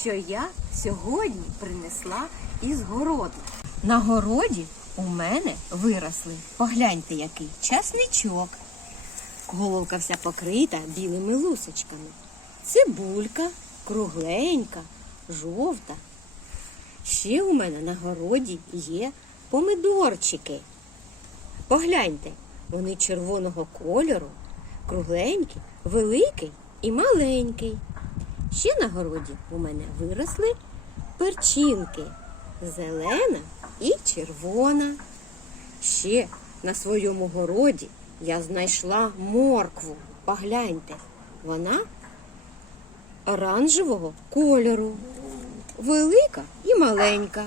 що я сьогодні принесла із городу. На городі у мене виросли. Погляньте, який часничок. Головка вся покрита білими лусочками. Цибулька кругленька, жовта. Ще у мене на городі є помидорчики. Погляньте, вони червоного кольору, кругленькі, великий і маленький. Ще на городі у мене виросли перчинки зелена і червона. Ще на своєму городі я знайшла моркву. Погляньте, вона оранжевого кольору, велика і маленька.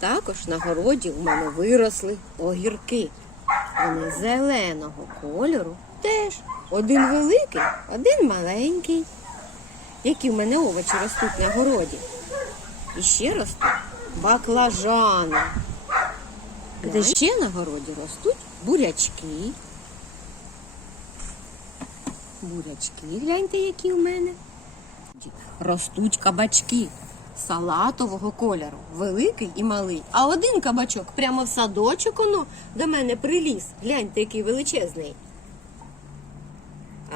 Також на городі у мене виросли огірки. Вони зеленого кольору теж. Один великий, один маленький. Які в мене овочі ростуть на городі. І ще ростуть баклажани. Де ще на городі ростуть бурячки. Бурячки, гляньте, які в мене. Ростуть кабачки салатового кольору, великий і малий. А один кабачок прямо в садочок воно до мене приліз. Гляньте, який величезний.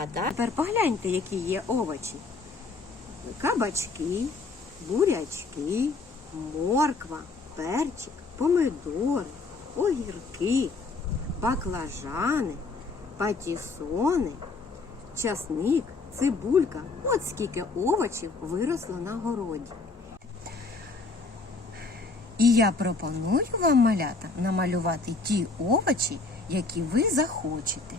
А так, тепер погляньте, які є овочі. Кабачки, бурячки, морква, перчик, помидори, огірки, баклажани, патісони, часник, цибулька. От скільки овочів виросло на городі. І я пропоную вам, малята, намалювати ті овочі, які ви захочете.